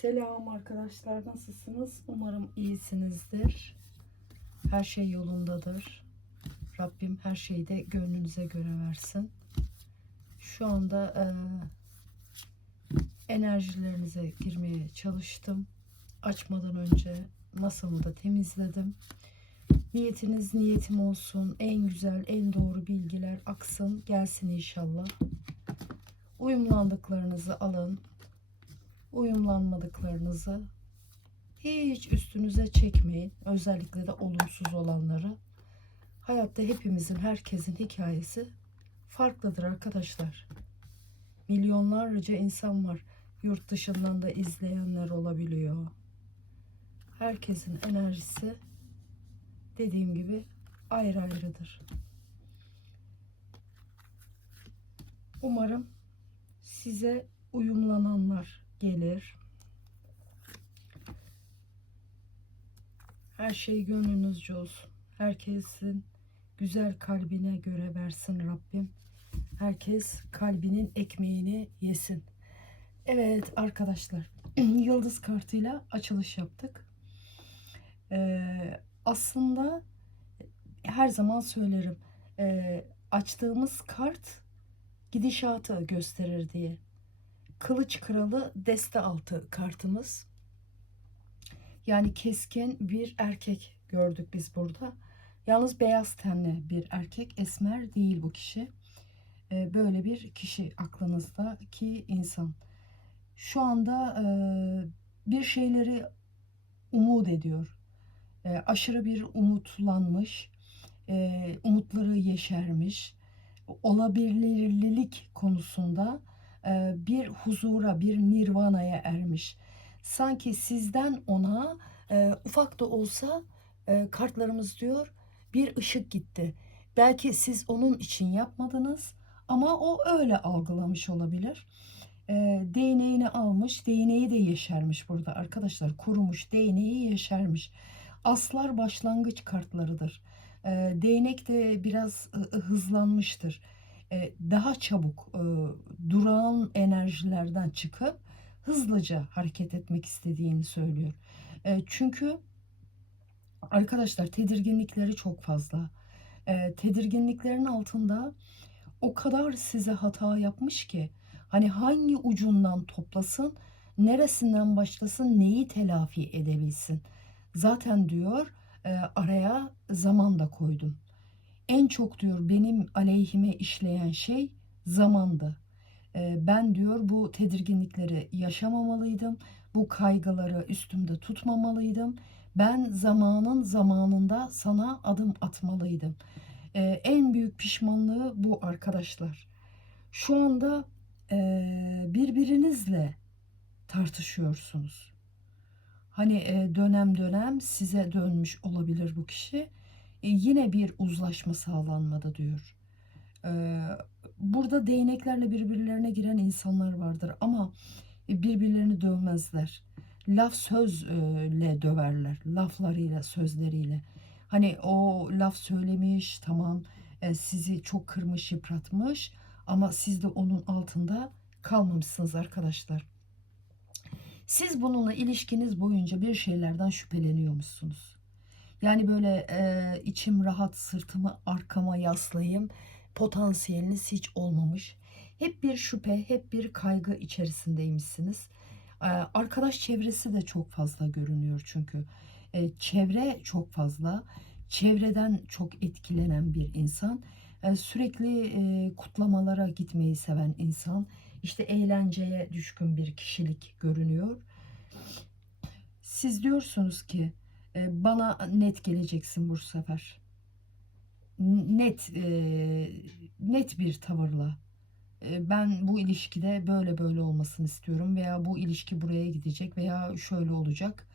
Selam arkadaşlar nasılsınız? Umarım iyisinizdir. Her şey yolundadır. Rabbim her şeyi de gönlünüze göre versin. Şu anda e, enerjilerinize girmeye çalıştım. Açmadan önce masamı da temizledim. Niyetiniz niyetim olsun. En güzel, en doğru bilgiler aksın, gelsin inşallah. Uyumlandıklarınızı alın uyumlanmadıklarınızı hiç üstünüze çekmeyin. Özellikle de olumsuz olanları. Hayatta hepimizin, herkesin hikayesi farklıdır arkadaşlar. Milyonlarca insan var. Yurt dışından da izleyenler olabiliyor. Herkesin enerjisi dediğim gibi ayrı ayrıdır. Umarım size uyumlananlar gelir. Her şey gönlünüzce olsun. Herkesin güzel kalbine göre versin Rabbim. Herkes kalbinin ekmeğini yesin. Evet arkadaşlar yıldız kartıyla açılış yaptık. Ee, aslında her zaman söylerim ee, açtığımız kart gidişatı gösterir diye. Kılıç Kralı deste altı kartımız. Yani keskin bir erkek gördük biz burada. Yalnız beyaz tenli bir erkek, esmer değil bu kişi. Ee, böyle bir kişi aklınızdaki insan. Şu anda e, bir şeyleri umut ediyor. E, aşırı bir umutlanmış, e, umutları yeşermiş, olabilirlilik konusunda bir huzura, bir nirvanaya ermiş. Sanki sizden ona e, ufak da olsa e, kartlarımız diyor bir ışık gitti. Belki siz onun için yapmadınız ama o öyle algılamış olabilir. E, değneğini almış, değneği de yeşermiş burada arkadaşlar. Kurumuş, değneği yeşermiş. Aslar başlangıç kartlarıdır. E, değnek de biraz e, hızlanmıştır e, daha çabuk e, durağan enerjilerden çıkıp hızlıca hareket etmek istediğini söylüyor. E, çünkü arkadaşlar tedirginlikleri çok fazla. Tedirginliklerin altında o kadar size hata yapmış ki hani hangi ucundan toplasın, neresinden başlasın, neyi telafi edebilsin. Zaten diyor araya zaman da koydum en çok diyor benim aleyhime işleyen şey zamandı. Ee, ben diyor bu tedirginlikleri yaşamamalıydım. Bu kaygıları üstümde tutmamalıydım. Ben zamanın zamanında sana adım atmalıydım. Ee, en büyük pişmanlığı bu arkadaşlar. Şu anda e, birbirinizle tartışıyorsunuz. Hani e, dönem dönem size dönmüş olabilir bu kişi yine bir uzlaşma sağlanmadı diyor. E, burada değneklerle birbirlerine giren insanlar vardır ama e, birbirlerini dövmezler. Laf sözle döverler. Laflarıyla, sözleriyle. Hani o laf söylemiş, tamam sizi çok kırmış, yıpratmış ama siz de onun altında kalmamışsınız arkadaşlar. Siz bununla ilişkiniz boyunca bir şeylerden şüpheleniyormuşsunuz. Yani böyle e, içim rahat sırtımı arkama yaslayayım potansiyeliniz hiç olmamış. Hep bir şüphe, hep bir kaygı içerisindeymişsiniz. E, arkadaş çevresi de çok fazla görünüyor çünkü. E, çevre çok fazla. Çevreden çok etkilenen bir insan. E, sürekli e, kutlamalara gitmeyi seven insan. İşte eğlenceye düşkün bir kişilik görünüyor. Siz diyorsunuz ki bana net geleceksin bu sefer. Net e, net bir tavırla. E, ben bu ilişkide böyle böyle olmasını istiyorum veya bu ilişki buraya gidecek veya şöyle olacak.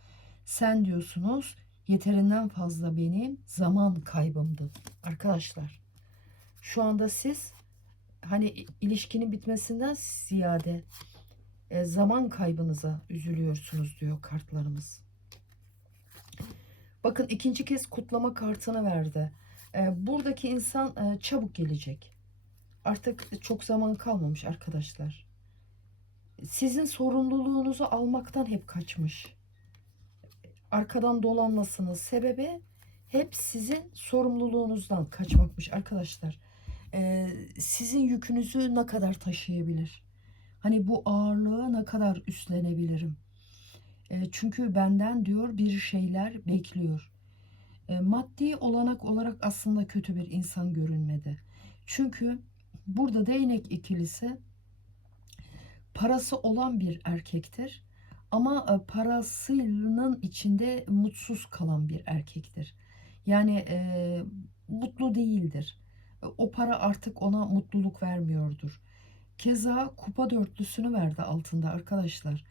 Sen diyorsunuz yeterinden fazla benim zaman kaybımdı. Arkadaşlar şu anda siz hani ilişkinin bitmesinden ziyade e, zaman kaybınıza üzülüyorsunuz diyor kartlarımız. Bakın ikinci kez kutlama kartını verdi. Ee, buradaki insan e, çabuk gelecek. Artık çok zaman kalmamış arkadaşlar. sizin sorumluluğunuzu almaktan hep kaçmış. Arkadan dolanmasının sebebi hep sizin sorumluluğunuzdan kaçmakmış arkadaşlar. Ee, sizin yükünüzü ne kadar taşıyabilir? Hani bu ağırlığı ne kadar üstlenebilirim? Ee, çünkü benden diyor bir şeyler bekliyor. Ee, maddi olanak olarak aslında kötü bir insan görünmedi. Çünkü burada değnek ikilisi parası olan bir erkektir. Ama e, parasının içinde mutsuz kalan bir erkektir. Yani e, mutlu değildir. E, O para artık ona mutluluk vermiyordur. Keza kupa dörtlüsünü verdi altında arkadaşlar.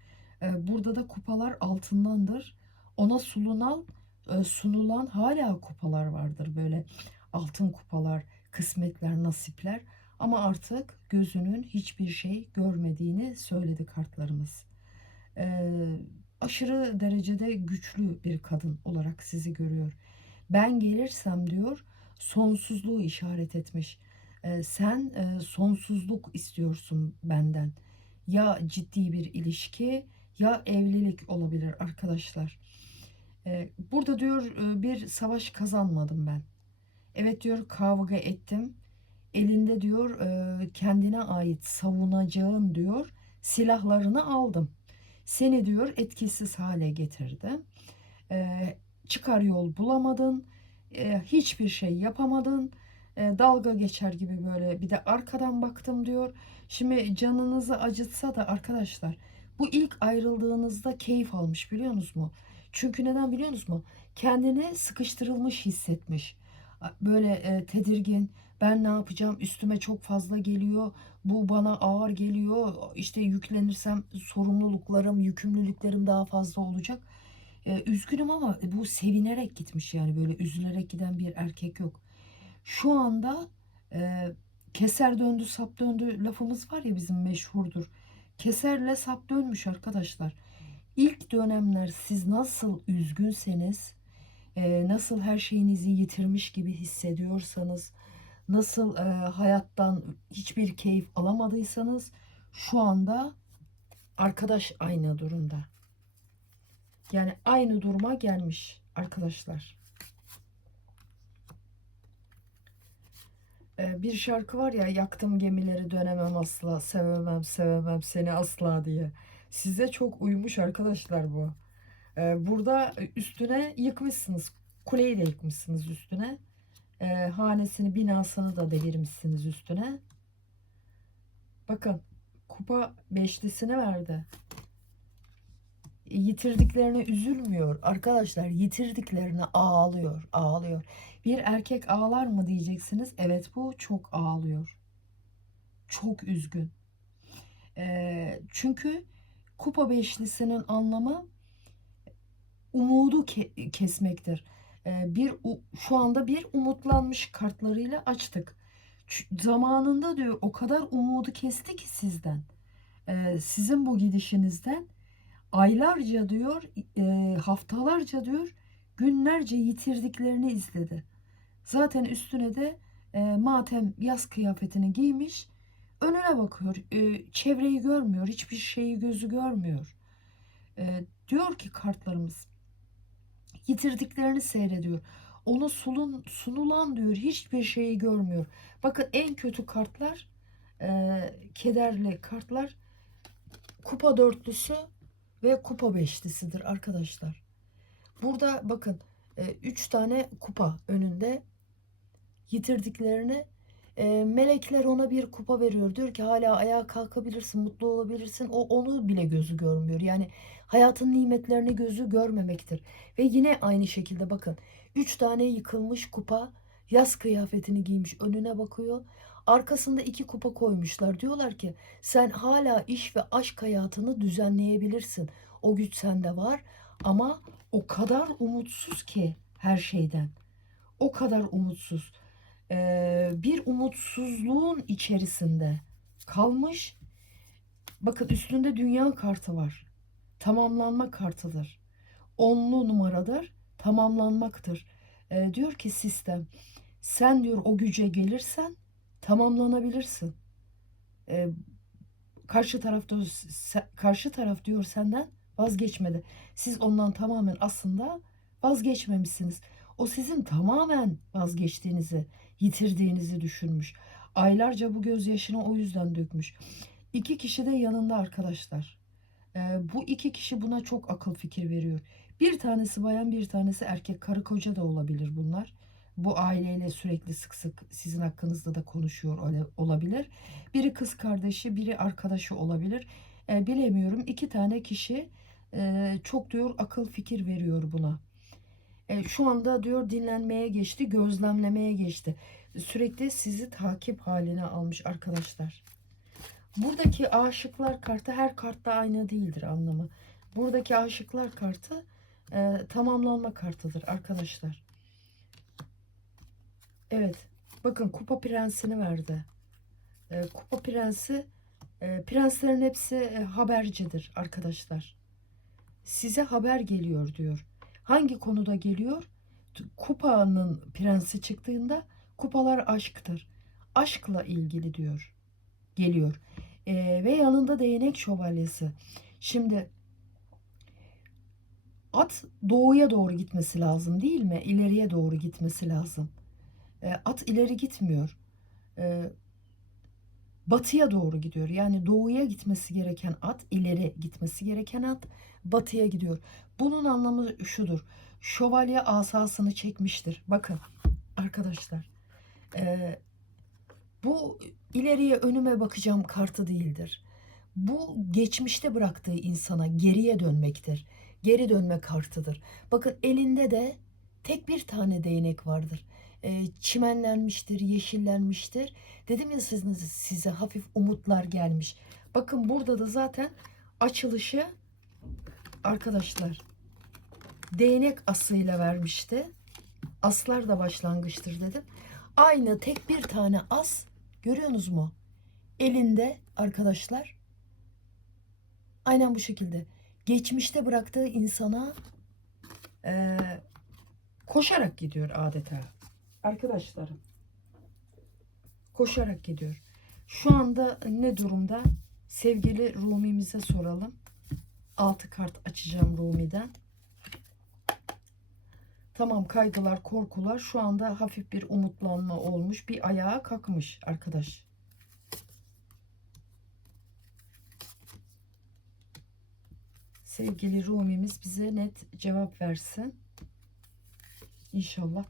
E, Burada da kupalar altındandır. Ona sunulan, e, sunulan hala kupalar vardır böyle altın kupalar, kısmetler, nasipler. Ama artık gözünün hiçbir şey görmediğini söyledi kartlarımız. Ee, aşırı derecede güçlü bir kadın olarak sizi görüyor. Ben gelirsem diyor sonsuzluğu işaret etmiş. Ee, sen e, sonsuzluk istiyorsun benden. Ya ciddi bir ilişki ya evlilik olabilir arkadaşlar. Ee, burada diyor e, bir savaş kazanmadım ben. Evet diyor kavga ettim. Elinde diyor e, kendine ait savunacağın diyor silahlarını aldım. Seni diyor etkisiz hale getirdi. E, çıkar yol bulamadın. E, hiçbir şey yapamadın. Dalga geçer gibi böyle bir de arkadan baktım diyor. Şimdi canınızı acıtsa da arkadaşlar bu ilk ayrıldığınızda keyif almış biliyor musunuz mu? Çünkü neden biliyor musunuz mu? Kendini sıkıştırılmış hissetmiş. Böyle e, tedirgin, ben ne yapacağım? Üstüme çok fazla geliyor. Bu bana ağır geliyor. İşte yüklenirsem sorumluluklarım yükümlülüklerim daha fazla olacak. Ee, üzgünüm ama bu sevinerek gitmiş yani. Böyle üzülerek giden bir erkek yok. Şu anda e, keser döndü sap döndü lafımız var ya bizim meşhurdur keserle sap dönmüş arkadaşlar İlk dönemler siz nasıl üzgünseniz e, nasıl her şeyinizi yitirmiş gibi hissediyorsanız nasıl e, hayattan hiçbir keyif alamadıysanız şu anda arkadaş aynı durumda. Yani aynı duruma gelmiş arkadaşlar. Bir şarkı var ya yaktım gemileri dönemem asla sevemem sevemem seni asla diye. Size çok uymuş arkadaşlar bu. E, burada üstüne yıkmışsınız. Kuleyi de yıkmışsınız üstüne e, hanesini binasını da devirmişsiniz üstüne. Bakın kupa beşlisini verdi. Yitirdiklerine üzülmüyor. Arkadaşlar yitirdiklerine ağlıyor ağlıyor. Bir erkek ağlar mı diyeceksiniz? Evet bu çok ağlıyor. Çok üzgün. E, çünkü kupa beşlisinin anlamı umudu ke- kesmektir. E, bir şu anda bir umutlanmış kartlarıyla açtık. Ç- Zamanında diyor o kadar umudu kesti ki sizden. E, sizin bu gidişinizden aylarca diyor, e, haftalarca diyor, günlerce yitirdiklerini izledi. Zaten üstüne de e, matem yaz kıyafetini giymiş. Önüne bakıyor, e, çevreyi görmüyor, hiçbir şeyi gözü görmüyor. E, diyor ki kartlarımız yitirdiklerini seyrediyor. Ona sulun, sunulan diyor hiçbir şeyi görmüyor. Bakın en kötü kartlar e, kederli kartlar kupa dörtlüsü ve kupa beşlisidir arkadaşlar. Burada bakın e, üç tane kupa önünde yitirdiklerini e, melekler ona bir kupa veriyor. Diyor ki hala ayağa kalkabilirsin, mutlu olabilirsin. O onu bile gözü görmüyor. Yani hayatın nimetlerini gözü görmemektir. Ve yine aynı şekilde bakın. Üç tane yıkılmış kupa yaz kıyafetini giymiş önüne bakıyor. Arkasında iki kupa koymuşlar. Diyorlar ki sen hala iş ve aşk hayatını düzenleyebilirsin. O güç sende var ama o kadar umutsuz ki her şeyden. O kadar umutsuz. Ee, bir umutsuzluğun içerisinde kalmış. Bakın üstünde dünya kartı var. Tamamlanma kartıdır. Onlu numaradır. Tamamlanmaktır. Ee, diyor ki sistem sen diyor o güce gelirsen tamamlanabilirsin. Ee, Karşı tarafta karşı taraf diyor senden vazgeçmedi. Siz ondan tamamen aslında vazgeçmemişsiniz. O sizin tamamen vazgeçtiğinizi, yitirdiğinizi düşünmüş. Aylarca bu gözyaşını o yüzden dökmüş. İki kişi de yanında arkadaşlar. Ee, bu iki kişi buna çok akıl fikir veriyor. Bir tanesi bayan bir tanesi erkek karı koca da olabilir bunlar. Bu aileyle sürekli sık sık sizin hakkınızda da konuşuyor olabilir. Biri kız kardeşi biri arkadaşı olabilir. Ee, bilemiyorum iki tane kişi e, çok diyor akıl fikir veriyor buna. E, şu anda diyor dinlenmeye geçti, gözlemlemeye geçti. Sürekli sizi takip haline almış arkadaşlar. Buradaki aşıklar kartı her kartta aynı değildir anlamı. Buradaki aşıklar kartı e, tamamlanma kartıdır arkadaşlar. Evet. Bakın kupa prensini verdi. E, kupa prensi e, prenslerin hepsi e, habercidir arkadaşlar. Size haber geliyor diyor. Hangi konuda geliyor? Kupanın prensi çıktığında kupalar aşktır. Aşkla ilgili diyor. Geliyor. E, ve yanında değnek şövalyesi. Şimdi at doğuya doğru gitmesi lazım değil mi? İleriye doğru gitmesi lazım. E, at ileri gitmiyor. E, batıya doğru gidiyor. Yani doğuya gitmesi gereken at, ileri gitmesi gereken at batıya gidiyor. Bunun anlamı şudur. Şövalye asasını çekmiştir. Bakın arkadaşlar. E, bu ileriye önüme bakacağım kartı değildir. Bu geçmişte bıraktığı insana geriye dönmektir. Geri dönme kartıdır. Bakın elinde de tek bir tane değnek vardır. E, çimenlenmiştir, yeşillenmiştir. Dedim ya size, size hafif umutlar gelmiş. Bakın burada da zaten açılışı arkadaşlar değnek asıyla vermişti. Aslar da başlangıçtır dedim. Aynı tek bir tane as görüyorsunuz mu? Elinde arkadaşlar. Aynen bu şekilde. Geçmişte bıraktığı insana e, koşarak gidiyor adeta. Arkadaşlarım. Koşarak gidiyor. Şu anda ne durumda? Sevgili Rumi'mize soralım. 6 kart açacağım Rumi'den. Tamam kaygılar, korkular şu anda hafif bir umutlanma olmuş. Bir ayağa kalkmış arkadaş. Sevgili Rumi'miz bize net cevap versin. İnşallah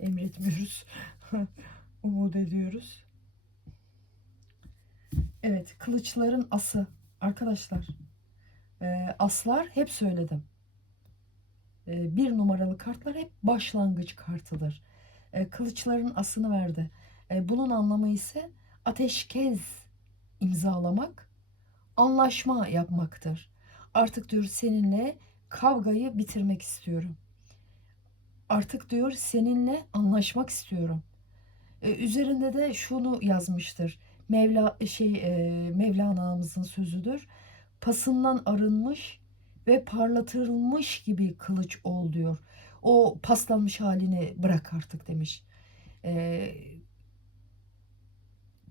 emretmiyoruz. Umut ediyoruz. Evet kılıçların ası arkadaşlar. E, aslar hep söyledim. E, bir numaralı kartlar hep başlangıç kartıdır. E, kılıçların asını verdi. E, bunun anlamı ise ateşkez imzalamak, anlaşma yapmaktır. Artık diyor seninle kavgayı bitirmek istiyorum. Artık diyor seninle anlaşmak istiyorum. Ee, üzerinde de şunu yazmıştır. Mevla şey e, Mevlana'mızın sözüdür. Pasından arınmış ve parlatılmış gibi kılıç ol diyor. O paslanmış halini bırak artık demiş. E,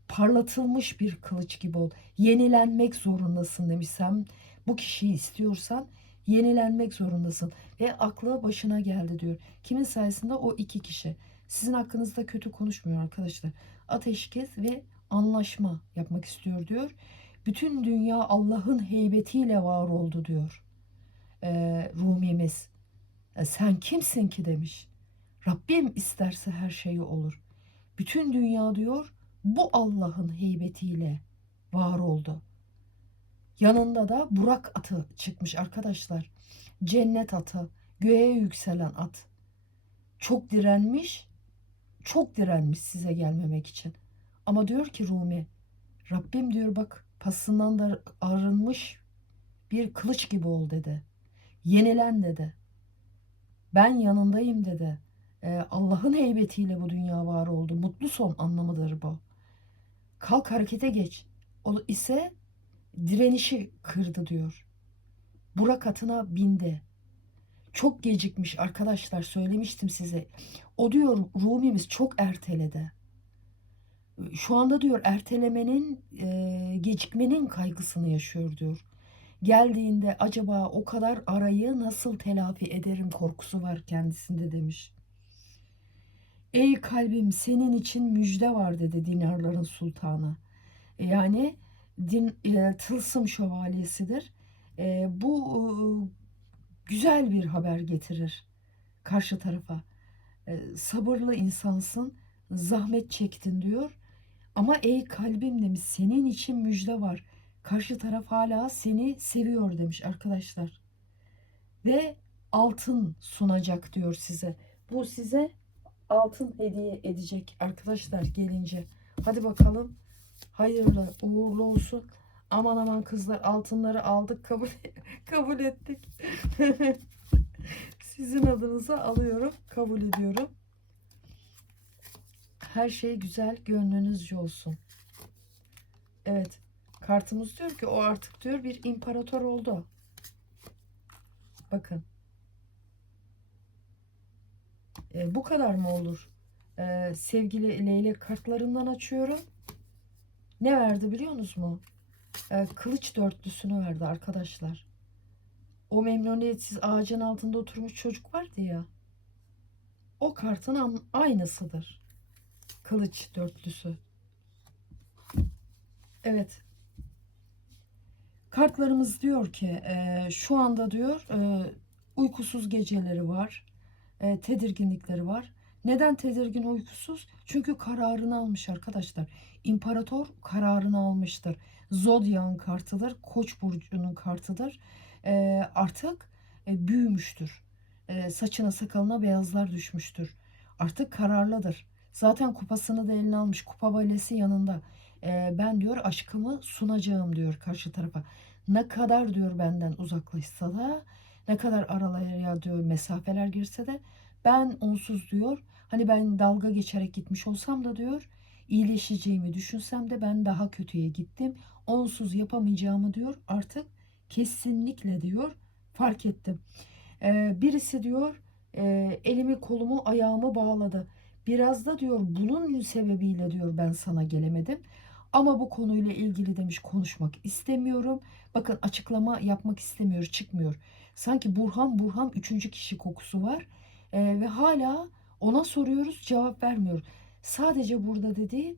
parlatılmış bir kılıç gibi ol. Yenilenmek zorundasın demişsem bu kişiyi istiyorsan yenilenmek zorundasın. Ve aklı başına geldi diyor. Kimin sayesinde? O iki kişi. Sizin hakkınızda kötü konuşmuyor arkadaşlar. Ateşkes ve anlaşma yapmak istiyor diyor. Bütün dünya Allah'ın heybetiyle var oldu diyor. Ee, Rumimiz. E, sen kimsin ki demiş. Rabbim isterse her şeyi olur. Bütün dünya diyor bu Allah'ın heybetiyle var oldu. Yanında da Burak atı çıkmış arkadaşlar. Cennet atı, göğe yükselen at. Çok direnmiş, çok direnmiş size gelmemek için. Ama diyor ki Rumi, Rabbim diyor bak pasından da arınmış bir kılıç gibi ol dedi. Yenilen dedi. Ben yanındayım dedi. Ee, Allah'ın heybetiyle bu dünya var oldu. Mutlu son anlamıdır bu. Kalk harekete geç. O ise direnişi kırdı diyor. Burak atına bindi. Çok gecikmiş arkadaşlar söylemiştim size. O diyor Rumimiz çok erteledi. Şu anda diyor ertelemenin, e, gecikmenin kaygısını yaşıyor diyor. Geldiğinde acaba o kadar arayı nasıl telafi ederim korkusu var kendisinde demiş. Ey kalbim senin için müjde var dedi dinarların sultanı. E, Yani din, e, tılsım şövalyesidir. E, bu e, güzel bir haber getirir karşı tarafa. E, sabırlı insansın, zahmet çektin diyor. Ama ey kalbim demiş senin için müjde var. Karşı taraf hala seni seviyor demiş arkadaşlar. Ve altın sunacak diyor size. Bu size altın hediye edecek arkadaşlar gelince. Hadi bakalım hayırlı uğurlu olsun. Aman aman kızlar altınları aldık kabul kabul ettik. Sizin adınıza alıyorum, kabul ediyorum. Her şey güzel, gönlünüzce olsun. Evet, kartımız diyor ki o artık diyor bir imparator oldu. Bakın. E, bu kadar mı olur? E, sevgili leylek kartlarından açıyorum. Ne verdi biliyor musunuz mu? E, kılıç dörtlüsünü verdi arkadaşlar. O memnuniyetsiz ağacın altında oturmuş çocuk vardı ya. O kartın aynısıdır. Kılıç dörtlüsü. Evet. Kartlarımız diyor ki e, şu anda diyor e, uykusuz geceleri var. E, tedirginlikleri var. Neden tedirgin uykusuz? Çünkü kararını almış arkadaşlar. İmparator kararını almıştır. Zodyan kartıdır. Koç burcunun kartıdır. E, artık e, büyümüştür. E, saçına sakalına beyazlar düşmüştür. Artık kararlıdır. Zaten kupasını da eline almış. Kupa balesi yanında. E, ben diyor aşkımı sunacağım diyor karşı tarafa. Ne kadar diyor benden uzaklaşsa da ne kadar aralara diyor mesafeler girse de ben onsuz diyor hani ben dalga geçerek gitmiş olsam da diyor iyileşeceğimi düşünsem de ben daha kötüye gittim. Onsuz yapamayacağımı diyor artık kesinlikle diyor fark ettim. Ee, birisi diyor e, elimi kolumu ayağımı bağladı. Biraz da diyor bunun sebebiyle diyor ben sana gelemedim. Ama bu konuyla ilgili demiş konuşmak istemiyorum. Bakın açıklama yapmak istemiyor, çıkmıyor. Sanki Burhan Burhan üçüncü kişi kokusu var. Ee, ve hala ona soruyoruz cevap vermiyor. Sadece burada dediği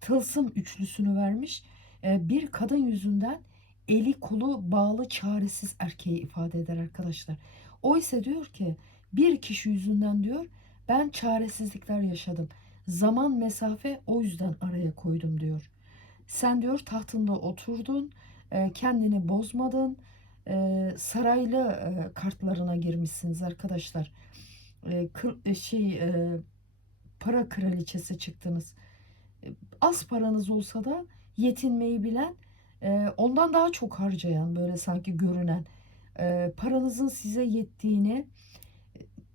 tılsım üçlüsünü vermiş. Ee, bir kadın yüzünden eli kolu bağlı çaresiz erkeği ifade eder arkadaşlar. O ise diyor ki bir kişi yüzünden diyor ben çaresizlikler yaşadım. Zaman mesafe o yüzden araya koydum diyor. Sen diyor tahtında oturdun, e, kendini bozmadın, e, saraylı e, kartlarına girmişsiniz arkadaşlar. E, kır- şey e, para kraliçesi çıktınız. E, Az paranız olsa da yetinmeyi bilen, e, ondan daha çok harcayan böyle sanki görünen, paranızın size yettiğini,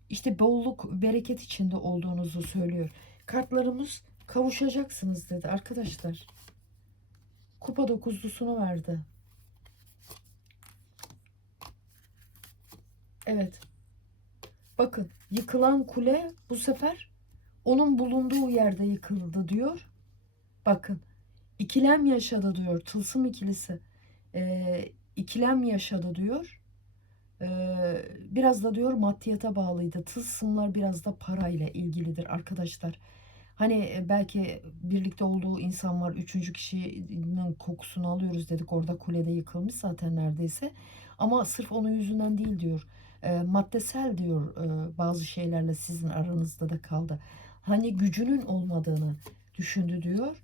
işte bolluk, bereket içinde olduğunuzu söylüyor. Kartlarımız kavuşacaksınız dedi arkadaşlar. Kupa dokuzlusunu verdi. Evet. Bakın yıkılan kule bu sefer onun bulunduğu yerde yıkıldı diyor. Bakın ikilem yaşadı diyor. Tılsım ikilisi. Ee, ikilem yaşadı diyor. Ee, biraz da diyor maddiyata bağlıydı. Tılsımlar biraz da parayla ilgilidir arkadaşlar. Hani e, belki birlikte olduğu insan var. Üçüncü kişinin kokusunu alıyoruz dedik. Orada kulede yıkılmış zaten neredeyse. Ama sırf onun yüzünden değil diyor. E, maddesel diyor e, bazı şeylerle sizin aranızda da kaldı. Hani gücünün olmadığını düşündü diyor.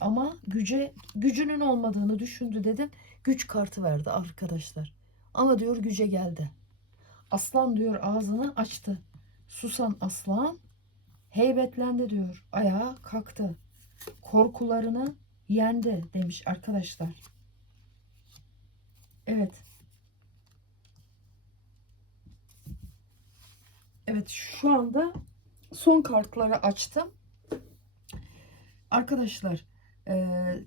Ama güce gücünün olmadığını düşündü dedim. Güç kartı verdi arkadaşlar. Ama diyor güce geldi. Aslan diyor ağzını açtı. Susan aslan heybetlendi diyor. Ayağa kalktı. Korkularını yendi demiş arkadaşlar. Evet. Evet şu anda son kartları açtım. Arkadaşlar eee,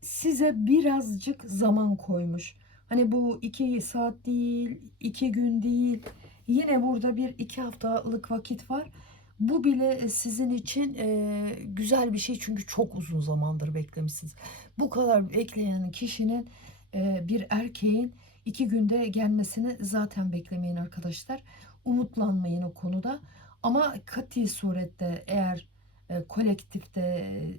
size birazcık zaman koymuş. Hani bu iki saat değil, iki gün değil. Yine burada bir iki haftalık vakit var. Bu bile sizin için e, güzel bir şey çünkü çok uzun zamandır beklemişsiniz. Bu kadar bekleyen kişinin e, bir erkeğin iki günde gelmesini zaten beklemeyin arkadaşlar. Umutlanmayın o konuda. Ama kati surette eğer e, kolektifte e,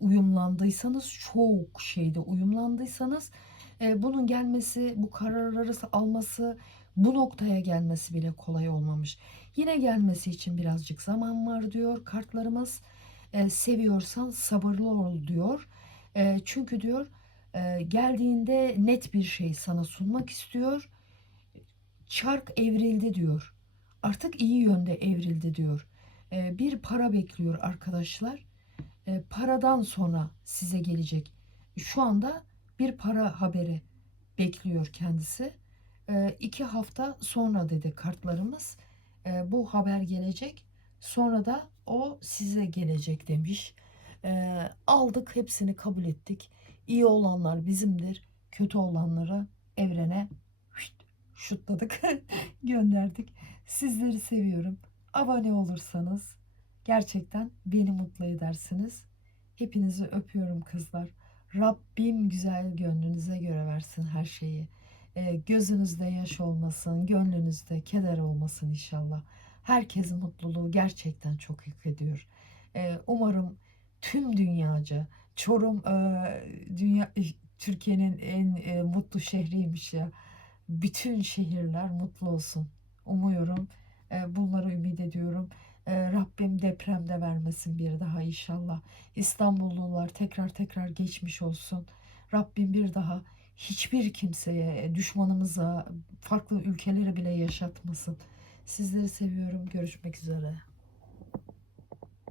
uyumlandıysanız, çok şeyde uyumlandıysanız e, bunun gelmesi, bu kararları alması, bu noktaya gelmesi bile kolay olmamış. Yine gelmesi için birazcık zaman var diyor kartlarımız. E, seviyorsan sabırlı ol diyor. E, çünkü diyor e, geldiğinde net bir şey sana sunmak istiyor. Çark evrildi diyor. Artık iyi yönde evrildi diyor. E, bir para bekliyor arkadaşlar. E, paradan sonra size gelecek. Şu anda bir para haberi bekliyor kendisi. E, iki hafta sonra dedi kartlarımız. Bu haber gelecek. Sonra da o size gelecek demiş. Aldık hepsini kabul ettik. İyi olanlar bizimdir. Kötü olanları evrene şutladık, gönderdik. Sizleri seviyorum. Abone olursanız gerçekten beni mutlu edersiniz. Hepinizi öpüyorum kızlar. Rabbim güzel gönlünüze göre versin her şeyi. E, gözünüzde yaş olmasın, gönlünüzde keder olmasın inşallah. Herkesin mutluluğu gerçekten çok hak ediyor. E, umarım tüm dünyaca, Çorum e, dünya Türkiye'nin en e, mutlu şehriymiş ya. Bütün şehirler mutlu olsun. Umuyorum. E, bunları ümit ediyorum. E, Rabbim depremde vermesin bir daha inşallah. İstanbullular tekrar tekrar geçmiş olsun. Rabbim bir daha hiçbir kimseye, düşmanımıza, farklı ülkelere bile yaşatmasın. Sizleri seviyorum. Görüşmek üzere.